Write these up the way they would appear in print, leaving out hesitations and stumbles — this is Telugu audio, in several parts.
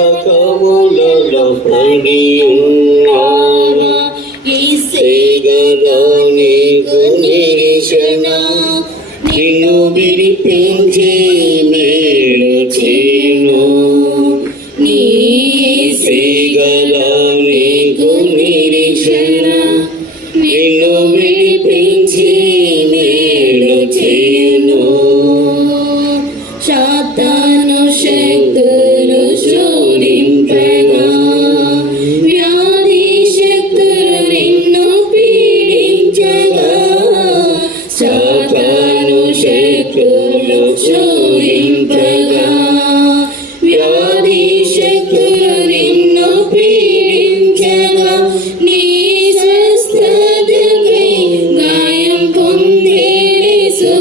బంధకములలో పడి ఉన్నావా? యేసయ్యా నీకు నిరీక్షణ, నిన్ను విడిపించి మేలు చేయును. యేసయ్యా నీకు నిరీక్షణ, నిన్ను విడిపించి మేలు చేయును. సాతాను శక్తులు శోధింపగా, వ్యాధి శక్తులు నిన్ను పీడించగా, సాతాను శక్తులు శోధింపగా, వ్యాధి శక్తులు నిన్ను పీడించగా, నీ స్వస్థతకై గాయం పొందేసు,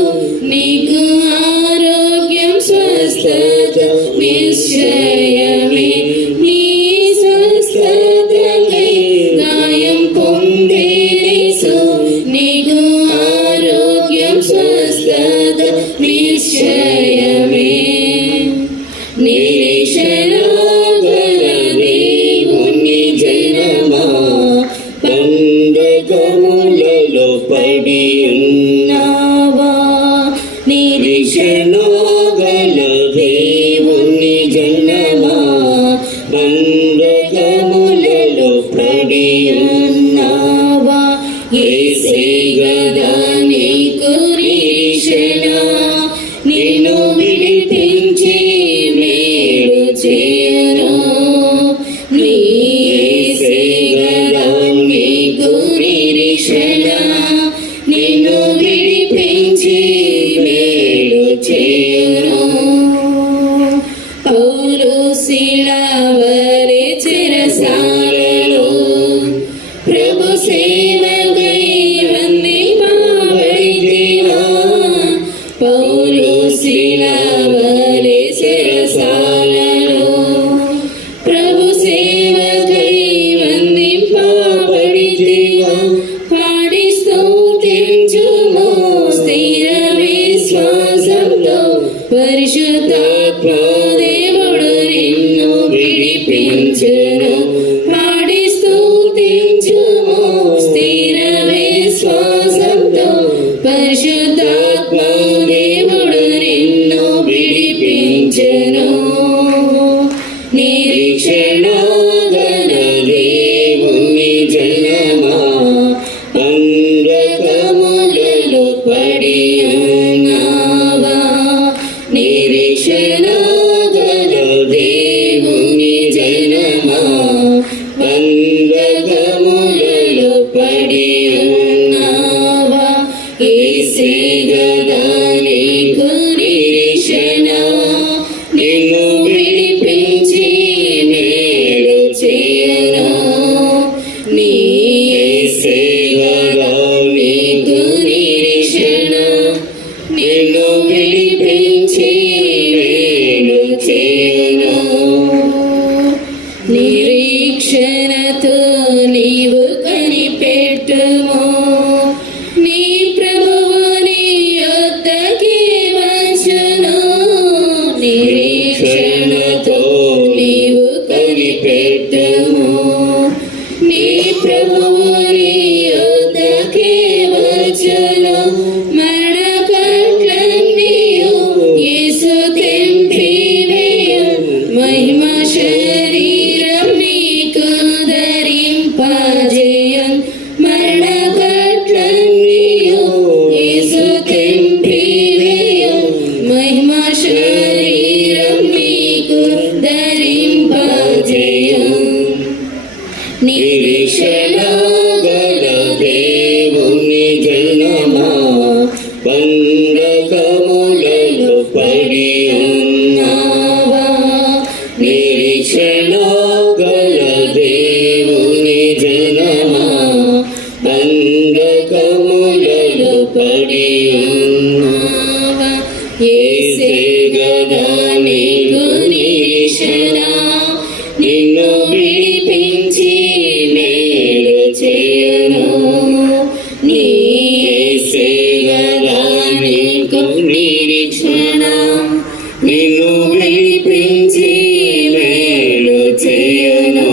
నీకు ఆరోగ్యం స్వస్థత నిశ్చయమే. నీ స్వస్థతకై గాయం పొందేసు, నీకు ఆరోగ్యం స్వస్థత నిశ్చయమే. నిరీక్షణ గల దేవుని జనమా, బంధకములలో పడి ఉన్నావా? నిరీక్షణ గల దేవుని జనమా, బంధకములలో పడి ఉన్నావా? యేసయ్యా నీకు నిరీక్షణ, నిన్ను విడిపించి మేలు చేయును. యేసయ్యా నీకు నిరీక్షణ, నిన్ను విడిపించి మేలు చేయును. పౌలు శిలవలె చెరసాలలో ప్రభు సేవకై వందింపబడితివా. పౌలు శిలవలె చెరసాలలో ప్రభు సేవకై వందింపబడితివా. పాడి స్తుతించుము స్థిర విశ్వాసంతో, పరిశుద్ధాత్మ దేవుడు నిన్ను విడిపించును. పాడి స్తుతించుము స్థిర విశ్వాసంతో, పరిశుద్ధాత్మ దేవుడు నిన్ను విడిపించును. నిరీక్షణ గల దేవుని జనమా, బంధకములలో పడి ఉన్నావా? నిరీక్షణ గల దేవుని జనమా, బంధకములలో పడి ఉన్నావా? యేసయ్యా నీకు నిరీక్షణ, నిన్ను విడిపించి మేలు చేయును. యేసయ్యా నీకు నిరీక్షణ, నిన్ను విడిపించి మేలు చేయును. నిరీక్షణతో నీవు కనిపెట్టుము, నీ ప్రభువు నీ యొద్దకి వచ్చును. నిరీక్షణతో నీవు కనిపెట్టుము, నీ ప్రభువు నీ యొద్దకి వచ్చును. మరణ కట్లన్నీయు యేసు తెంపివేయు, మహిమ శరీరం నీకు ధరింపజేయును. మరణ కట్లన్నీయు యేసు తెంపివేయు, మహిమ శరీరం నీకు ధరింపజేయును. నిరీక్షణ గల దేవుని జనమా, బంధకములలో పడి ఉన్నావా? నిరీక్షణ గల దేవుని జనమా, బంధకములలో పడి ఉన్నావా? యేసయ్యా నీకు నిరీక్షణ, నిన్ను విడిపించి మేలు చేయును. యేసయ్యా నీకు నిరీక్షణ, నిన్ను విడిపించి చేయును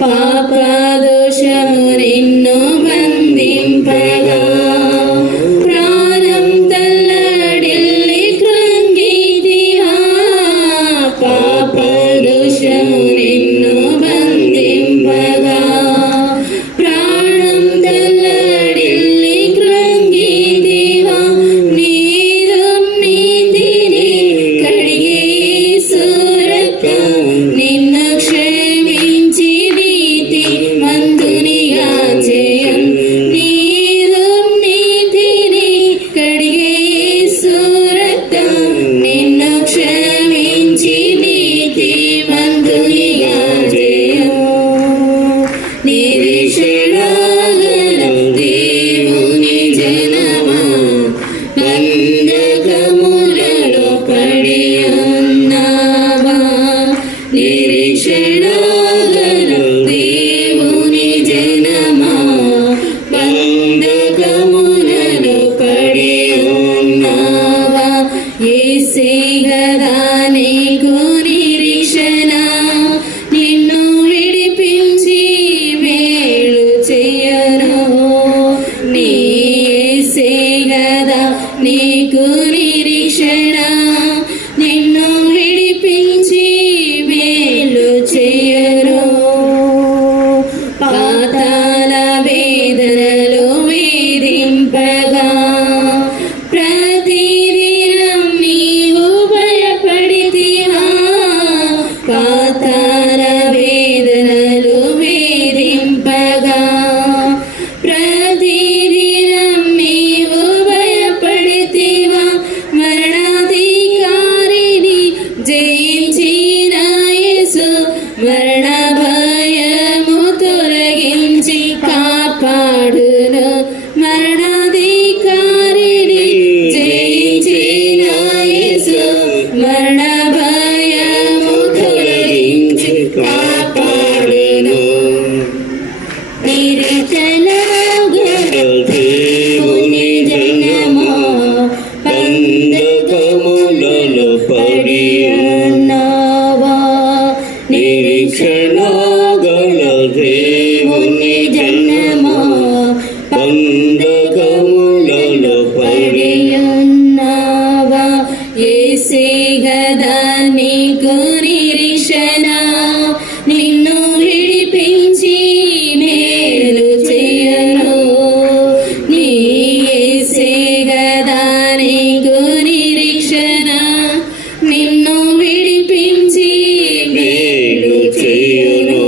పాప దోషము నిన్ను బంధింపగా ప్రాణం తల్లడిల్లి కృంగితివా పాప దోషము నిన్ను బంధింపగా ప్రాణం తల్లడిల్లి కృంగితివా నీరు నీతిని కడిగే సురక్తం నిన్ను క్షమించి నీతి మంతునిగా చేయన్ నీరు నీతిని కడిగే సురక్తం నిన్ను క్షమించి నీతి మంతునిగా చేయన్ నిరీక్షణగల దేవుని జనమా బంధకములలో పడి ఉన్నావా నిరీక్షణగల దేవుని జనమా బంధకములలో పడి ఉన్నావా యేసే గదా నీకు నిరీక్షణ నిన్ను విడిపించి మేలు చేయను నీ యేసే గదా నీకు నిరీక్షణ నిన్ను విడిపించి మేలు చేయను పాతాళ వేదనలో వేధింపగా ప్రతిదినం నీవు భయపడితివా పాతాళ వేదనలో వేధింపగా ప్రతిదినం నీవు భయపడితివా మరణాధికారిని జయించిన యేసు మరణ భయము తొలగించి కాపాడును మరణాధికారిని జయించిన యేసు మరణ భయము తొలగించి కాపాడును నిరీక్షణగల దేవుని జనమా బంధకములలో పడి ఉన్నావా నిరీక్షణగల దేవుని జనమా బంధకములలో పడి ఉన్నావా యేసే గదా నీకు నిరీక్షణ నిన్ను విడిపించి మేలు చేయను నీ యేసే గదా నీకు నిరీక్షణ నిన్ను విడిపించి మేలు చేయను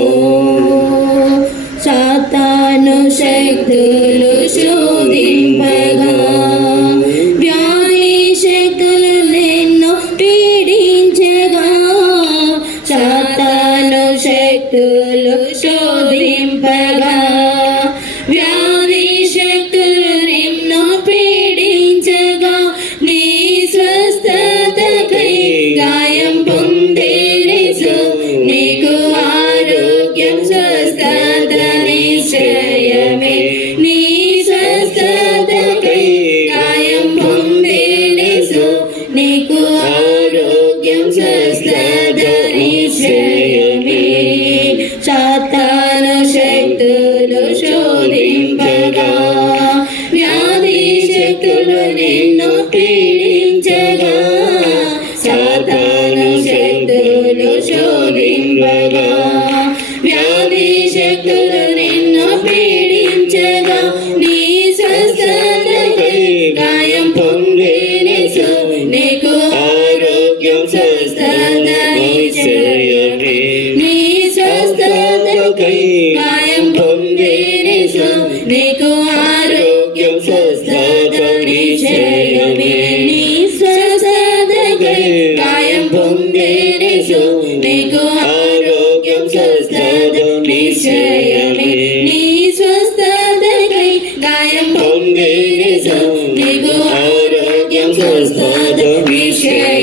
సాతాను శక్తులు శోధింపగా వ్యాధి శక్తులు నిన్ను పీడించగా సాతాను శక్తులు శోధింపగా వ్యాధి శక్తులు నిన్ను పీడించగా నీ స్వస్థతకై గాయం పొందేసు నీకు ఆరోగ్యం స్వస్థత నిశ్చయమే నీ స్వస్థతకై గాయం పొందేసు నీకు ఆరోగ్యం స్వస్థత నిశ్చయమే సాతాను శక్తులు శోధింపగా వ్యాధి శక్తులు నిన్ను పీడించగా సాతాను శక్తులు శోధింపగా వ్యాధి శక్తులు నిన్ను పీడించగా నీ స్వస్థతకై గాయం పొందేసు నీకు ఆరోగ్యం స్వస్థత నిశ్చయమే నీ స్వస్థతకై గాయం పొందేసు నీకు ఆరోగ్యం స్వస్థత నిశ్చయమే నీ స్వస్థతకై గాయం పొందేసు నీకు ఆరోగ్యం స్వస్థత నిశ్చయమే నీ స్వస్థతకై గాయం పొందేసు నీకు ఆరోగ్యం స్వస్థత నిశ్చయమే